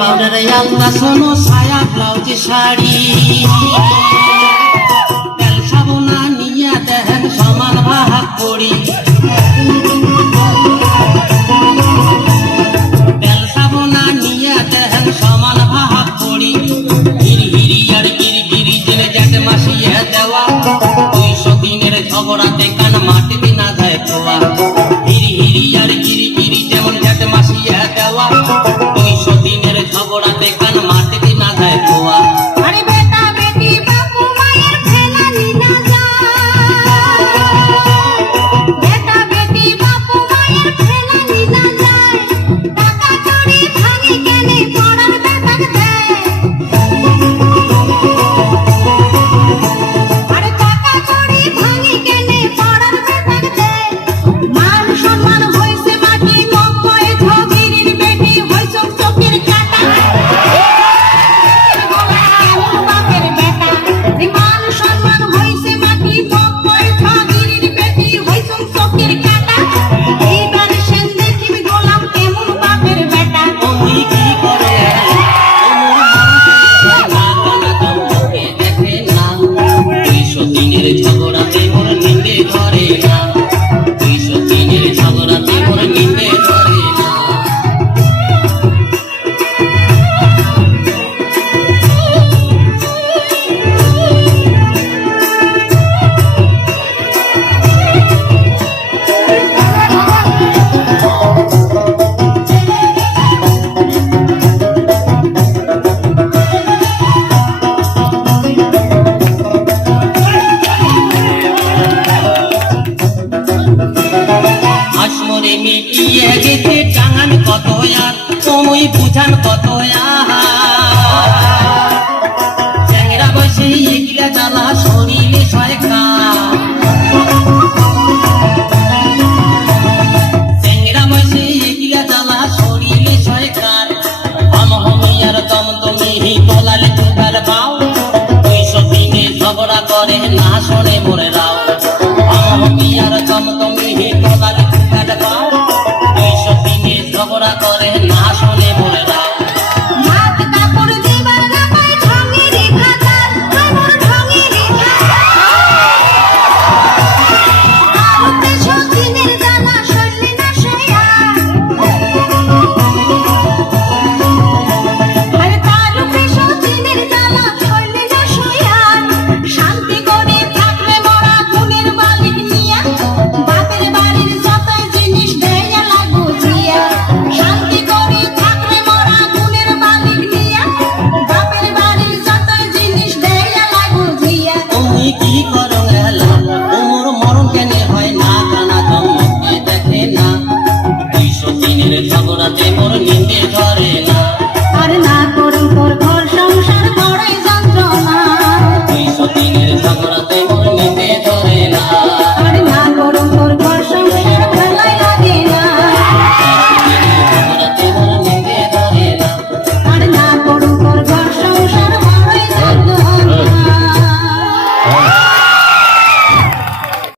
powder আলতা শোনো সায়া ব্লাউজ শাড়ি তেল সাবুনা নিয়ে দেখেন সমান ভাগ করি তেল সাবুনা নিয়ে দেখেন সমান ভাগ করি হিরি হিরি আর গিরি গিরি জেনে জ্যাঠ মাসিয়ে দেওয়া 200 দিনের ঝগড়াতে কান মাটিতে না যায় খোয়া হিরি হিরি আর গিরি গিরি যেমন জ্যাঠ মাসিয়ে দেওয়া 200 দিনের ঝগড়াতে কান মাটিতে না যায় খোয়া আরে বেটা বেটি বাপু মায়ের ফেলা নিনা যায় বেটা বেটি বাপু মায়ের ফেলা নিনা যায় টাকা চুরি ভাঙি কেনে পড়ার বেটাক দেয় আরে টাকা চুরি ভাঙি কেনে পড়ার বেটাক দেয় মান সম্মান হইছে মাটি মকয় ধগিরির বেটি হইছ চোখের কাটা মান সম্মান হইছে মাটি মকয় ধগিরির বেটি হইছ চোখের কাটা এইবার সেন দেখিবি গোলাম কেমন বাপের বেটা অমনি কি করে দেখে না 200 দিনের ঝগড়াতে মোর নিন্দে ধরে না 200 দিনের ঝগড়াতে মোর নিন্দে ধরে না আসমরে মিটিয়ে গেছে টাঙান কত আর তুমি বুঝান কত আর